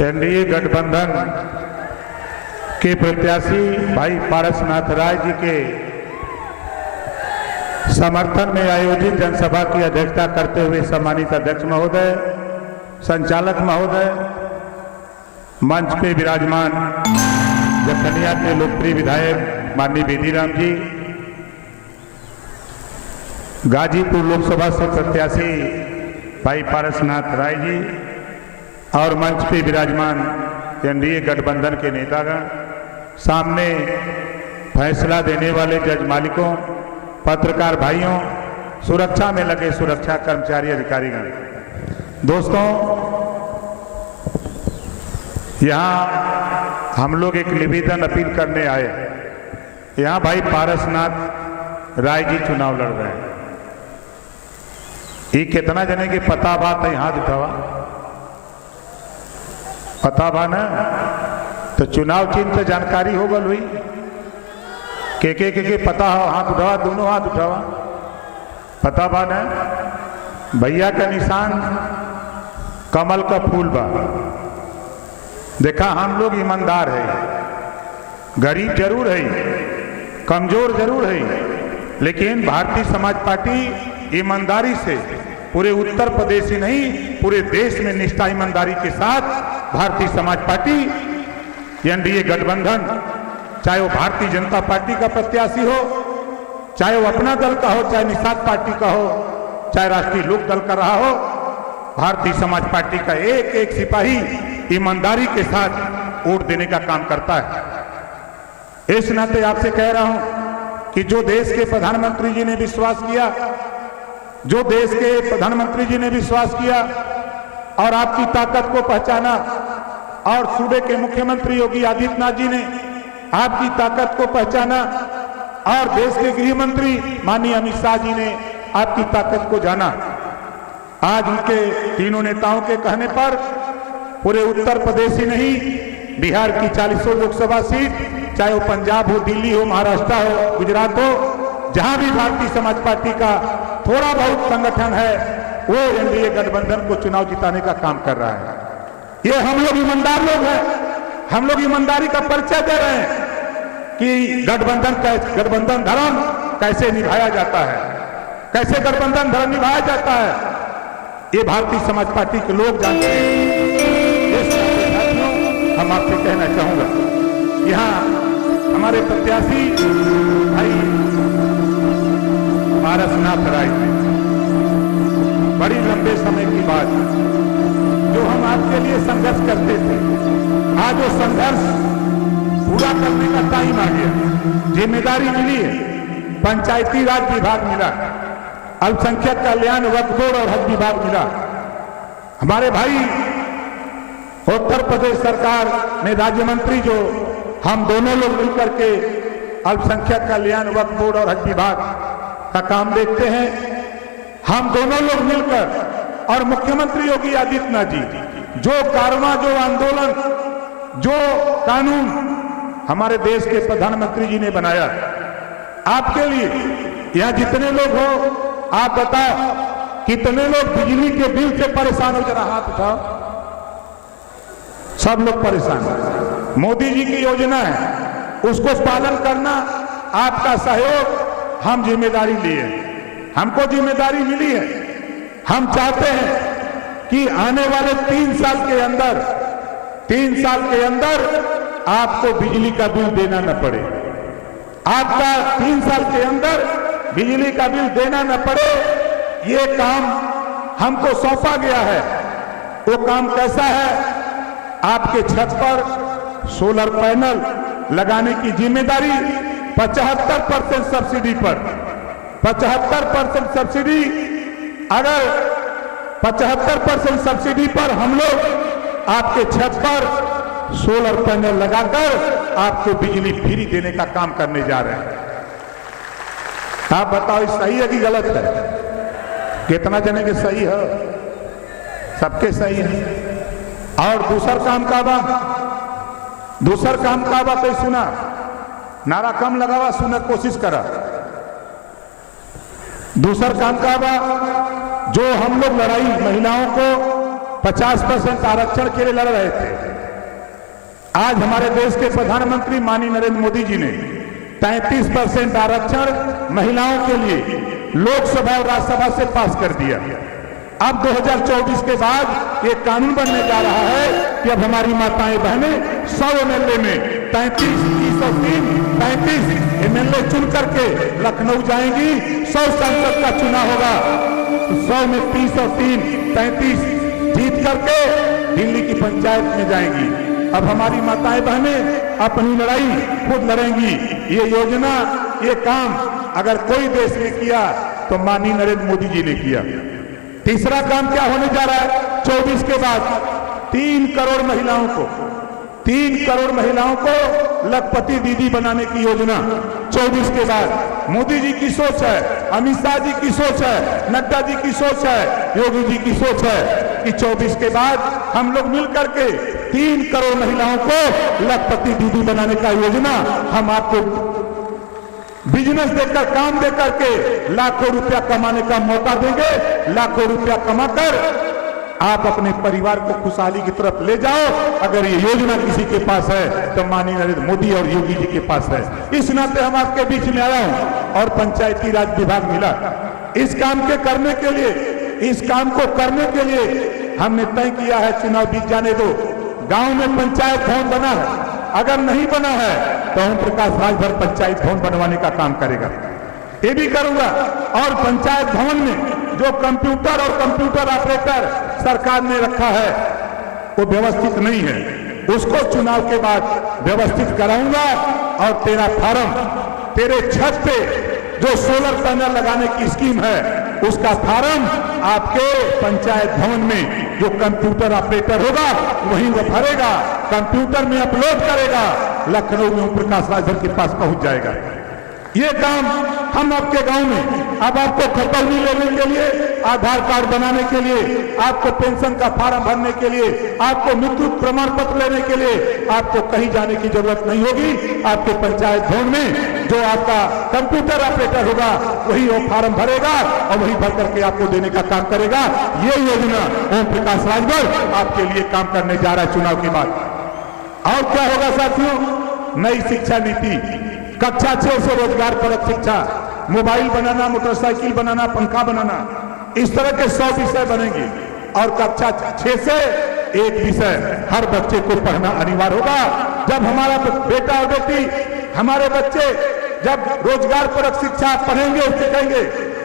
NDA गठबंधन के प्रत्याशी भाई पारसनाथ राय जी के समर्थन में आयोजित जनसभा की अध्यक्षता करते हुए सम्मानित अध्यक्ष महोदय, संचालक महोदय, मंच पे विराजमान जखनिया के लोकप्रिय विधायक माननीय बेदीराम जी, गाजीपुर लोकसभा से प्रत्याशी भाई पारसनाथ राय जी और मंच पे विराजमान एनडीए गठबंधन के नेतागण, सामने फैसला देने वाले जज मालिकों, पत्रकार भाइयों, सुरक्षा में लगे सुरक्षा कर्मचारी अधिकारीगण, दोस्तों, यहाँ हम लोग एक निवेदन अपील करने आए। यहाँ भाई पारसनाथ राय जी चुनाव लड़ रहे हैं। ये कितना जने की पता बात है, हाथ उठावा, पता बा ना? तो चुनाव चिन्ह से जानकारी हो गल हुई के पता हो, हाथ उठावा, दोनों हाथ उठावा, पता बा ना? भैया का निशान कमल का फूल बा। देखा, हम लोग ईमानदार है, गरीब जरूर है, कमजोर जरूर है, लेकिन भारतीय समाज पार्टी ईमानदारी से पूरे उत्तर प्रदेश ही नहीं पूरे देश में निष्ठा ईमानदारी के साथ भारतीय समाज पार्टी एनडीए गठबंधन, चाहे वो भारतीय जनता पार्टी का प्रत्याशी हो, चाहे वो अपना दल का हो, चाहे निषाद पार्टी का हो, चाहे राष्ट्रीय लोक दल का रहा हो, भारतीय समाज पार्टी का एक एक सिपाही ईमानदारी के साथ वोट देने का काम करता है। इस नाते आपसे कह रहा हूं कि जो देश के प्रधानमंत्री जी ने विश्वास किया, जो देश के प्रधानमंत्री जी ने विश्वास किया और आपकी ताकत को पहचाना, और सूबे के मुख्यमंत्री योगी आदित्यनाथ जी ने आपकी ताकत को पहचाना, और देश के गृह मंत्री माननीय अमित शाह जी ने आपकी ताकत को जाना। आज उनके तीनों नेताओं के कहने पर पूरे उत्तर प्रदेश ही नहीं, बिहार की 40 लोकसभा सीट, चाहे वो पंजाब हो, दिल्ली हो, महाराष्ट्र हो, गुजरात हो, जहां भी भारतीय समाज पार्टी का थोड़ा बहुत संगठन है, वो एनडीए गठबंधन को चुनाव जिताने का काम कर रहा है। ये हम लोग ईमानदार लोग हैं, हम लोग ईमानदारी का परिचय दे रहे हैं कि गठबंधन धर्म कैसे निभाया जाता है, कैसे गठबंधन धर्म निभाया जाता है, ये भारतीय समाज पार्टी के लोग जानते हैं। हम आपसे कहना चाहूंगा, यहाँ हमारे प्रत्याशी भाई पारसनाथ राय जी, बड़ी लंबे समय के बाद जो हम आपके लिए संघर्ष करते थे, आज वो संघर्ष पूरा करने का टाइम आ गया। जिम्मेदारी मिली है, पंचायती राज विभाग मिला, अल्पसंख्यक कल्याण वक्फ बोर्ड और हज विभाग मिला। हमारे भाई उत्तर प्रदेश सरकार में राज्य मंत्री जो हम दोनों लोग मिलकर के अल्पसंख्यक कल्याण वक्फ बोर्ड और हज विभाग का काम देखते हैं, हम दोनों लोग मिलकर, और मुख्यमंत्री योगी आदित्यनाथ जी, जो कारवां, जो आंदोलन, जो कानून हमारे देश के प्रधानमंत्री जी ने बनाया आपके लिए, यहाँ जितने लोग हो आप बताओ कितने लोग बिजली के बिल से परेशान हो, जरा हाथ उठाओ। सब लोग परेशान हैं। मोदी जी की योजना है, उसको पालन करना आपका सहयोग, हम जिम्मेदारी लिए, हमको जिम्मेदारी मिली है। हम चाहते हैं कि आने वाले 3 साल के अंदर आपको बिजली का बिल देना न पड़े, आपका 3 साल के अंदर बिजली का बिल देना न पड़े। ये काम हमको सौंपा गया है। वो काम कैसा है? आपके छत पर सोलर पैनल लगाने की जिम्मेदारी 75% सब्सिडी पर, 75% सब्सिडी, अगर 75% सब्सिडी पर हम लोग आपके छत पर सोलर पैनल लगाकर आपको बिजली फ्री देने का काम करने जा रहे हैं। आप बताओ, सही है कि गलत है? कितना जने के सही है? सबके सही है। और दूसर काम का बा तो सुना, नारा कम लगावा, सुना कोशिश करा। दूसर काम का बा, जो हम लोग लड़ाई महिलाओं को 50% आरक्षण के लिए लड़ रहे थे। आज हमारे देश के प्रधानमंत्री माननीय नरेंद्र मोदी जी ने 33% आरक्षण महिलाओं के लिए लोकसभा और राज्यसभा से पास कर दिया। अब 2024 के बाद ये कानून बनने जा रहा है कि अब हमारी माताएं बहनें 100 एमएलए में 35 एमएलए चुन करके लखनऊ जाएंगी। 100 सांसद का चुनाव होगा तो 100 में 30 और 3 35 जीत करके दिल्ली की पंचायत में जाएंगी। अब हमारी माताएं बहनें अपनी लड़ाई खुद लड़ेंगी। ये योजना, ये काम अगर कोई देश ने किया तो माननीय नरेंद्र मोदी जी ने किया। तीसरा काम क्या होने जा रहा है? 24 के बाद 3 करोड़ महिलाओं को लखपति दीदी बनाने की योजना 24 के बाद। मोदी जी की सोच है, अमित शाह जी की सोच है, नड्डा जी की सोच है, योगी जी की सोच है कि 24 के बाद हम लोग मिलकर के 3 करोड़ महिलाओं को लखपति दीदी बनाने का योजना हम आपको बिजनेस देकर, काम देकर के लाखों रुपया कमाने का मौका देंगे। लाखों रुपया कमाकर आप अपने परिवार को खुशहाली की तरफ ले जाओ। अगर ये योजना किसी के पास है तो माननीय नरेंद्र मोदी और योगी जी के पास है। इस नाते हम आपके बीच में आया हूं और पंचायती राज विभाग मिला। इस काम के करने के लिए, इस काम को करने के लिए हमने तय किया है, चुनाव बीत जाने दो, गांव में पंचायत भवन बना है, अगर नहीं बना है तो ओम प्रकाश राजभर पंचायत भवन बनवाने का काम करेगा। ये भी करूंगा। और पंचायत भवन में जो कंप्यूटर और कंप्यूटर ऑपरेटर सरकार ने रखा है वो व्यवस्थित नहीं है, उसको चुनाव के बाद व्यवस्थित कराऊंगा। और तेरा फार्म, तेरे छत पे जो सोलर पैनल लगाने की स्कीम है उसका फार्म आपके पंचायत भवन में जो कंप्यूटर ऑपरेटर होगा वहीं वो भरेगा, कंप्यूटर में अपलोड करेगा, लखनऊ में ओम प्रकाश राजभर के पास पहुंच जाएगा। ये काम हम आपके गांव में, अब आपको खतौनी लेने के लिए, आधार कार्ड बनाने के लिए, आपको पेंशन का फार्म भरने के लिए, आपको मृत्यु प्रमाण पत्र लेने के लिए आपको कहीं जाने की जरूरत नहीं होगी। आपके पंचायत भवन में जो आपका कंप्यूटर ऑपरेटर होगा वही वो फार्म भरेगा और वही भर करके आपको देने का काम करेगा। ये योजना ओम प्रकाश राजभर आपके लिए काम करने जा रहा है चुनाव के बाद। और क्या होगा साथियों? नई शिक्षा नीति, कक्षा 6 से रोजगार परक शिक्षा, मोबाइल बनाना, मोटरसाइकिल बनाना, पंखा बनाना, इस तरह के 100 विषय बनेंगे। और कक्षा 6 से एक विषय हर बच्चे को पढ़ना अनिवार्य होगा। जब हमारा बेटा और बेटी, हमारे बच्चे जब रोजगार परक शिक्षा पढ़ेंगे, सीखेंगे,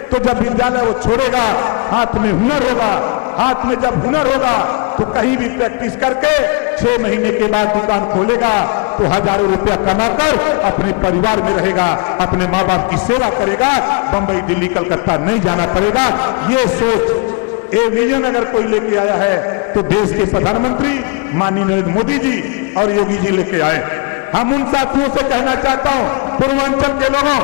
तो जब विद्यालय वो छोड़ेगा, हाथ में हुनर होगा। हाथ में जब हुनर होगा तो कहीं भी प्रैक्टिस करके 6 महीने के बाद दुकान खोलेगा तो हजारों रुपया कमाकर अपने परिवार में रहेगा, अपने माँ बाप की सेवा करेगा, बंबई, दिल्ली, कलकत्ता नहीं जाना पड़ेगा। ये सोच, ये विजन अगर कोई लेके आया है तो देश के प्रधानमंत्री माननीय नरेंद्र मोदी जी और योगी जी लेके आए। हम उन साथियों से कहना चाहता हूं, पूर्वांचल के लोगों,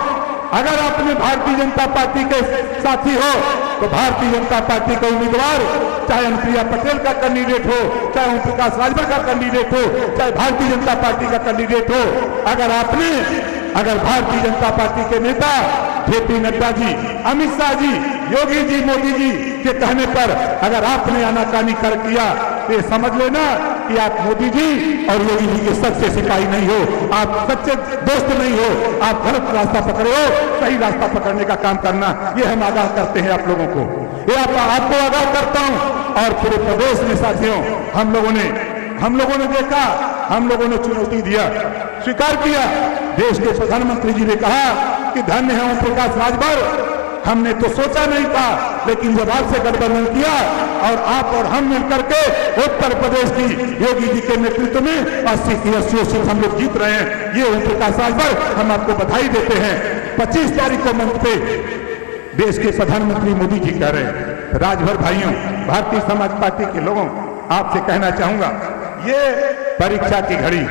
अगर आपने भारतीय जनता पार्टी के साथी हो तो भारतीय जनता पार्टी का उम्मीदवार, चाहे अनुप्रिया पटेल का कैंडिडेट हो, चाहे ओम प्रकाश राजभर का कैंडिडेट हो, चाहे भारतीय जनता पार्टी का कैंडिडेट हो, अगर भारतीय जनता पार्टी के नेता जेपी नड्डा जी, अमित शाह जी, योगी जी, मोदी जी के कहने पर अगर आपने आनाकानी कर किया तो ये समझ लेना कि आप मोदी जी और योगी जी के सच्चे सिपाही नहीं हो, आप सच्चे दोस्त नहीं हो, आप गलत रास्ता पकड़े हो। सही रास्ता पकड़ने का काम करना, ये हम आगाह करते हैं आप लोगों को, ये आपको आगाह करता हूं। और पूरे प्रदेश में साथियों हम लोगों ने देखा, हम लोगों ने चुनौती दिया, स्वीकार किया। देश के प्रधानमंत्री जी ने कहा कि धन्य है ओम प्रकाश राजभर, हमने तो सोचा नहीं था, लेकिन जब आपसे गठबंधन किया और आप और हम मिलकर के उत्तर प्रदेश की योगी जी के नेतृत्व में 80 की 80 सीट हम लोग जीत रहे हैं। ये ओम प्रकाश राजभर हम आपको बधाई देते हैं। 25 तारीख को मंच पे देश के प्रधानमंत्री मोदी जी कह रहे हैं। राजभर भाइयों, भारतीय समाज पार्टी के लोगों, आपसे कहना चाहूंगा, ये परीक्षा की घड़ी,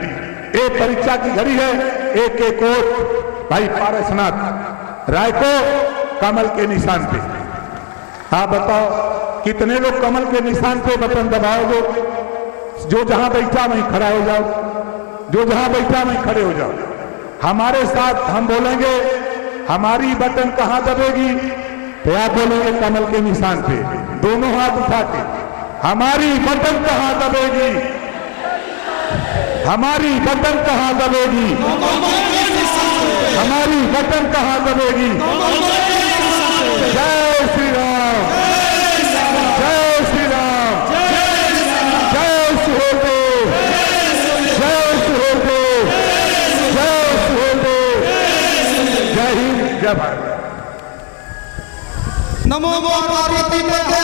एक परीक्षा की घड़ी है। एक एक वोट भाई पारसनाथ राय को कमल के निशान पे। आप बताओ कितने लोग कमल के निशान पे बटन दबाओगे? जो जहां बैठा वहीं खड़ा हो जाओ, जो जहां बैठा वहीं खड़े हो जाओ। हमारे साथ हम बोलेंगे, हमारी बटन कहां दबेगी? तो आप बोलेंगे कमल के निशान पे, दोनों हाथ उठा के। हमारी बटन कहां दबेगी, हमारी बटन कहां दबेगी, हमारी बटन कहां दबेगी। जय श्री राम, जय श्री राम, जय सुहेलदेव, जय सुहेलदेव, जय सुहेलदेव, जय हिंद, जय भारत। नमो पार्वती पते।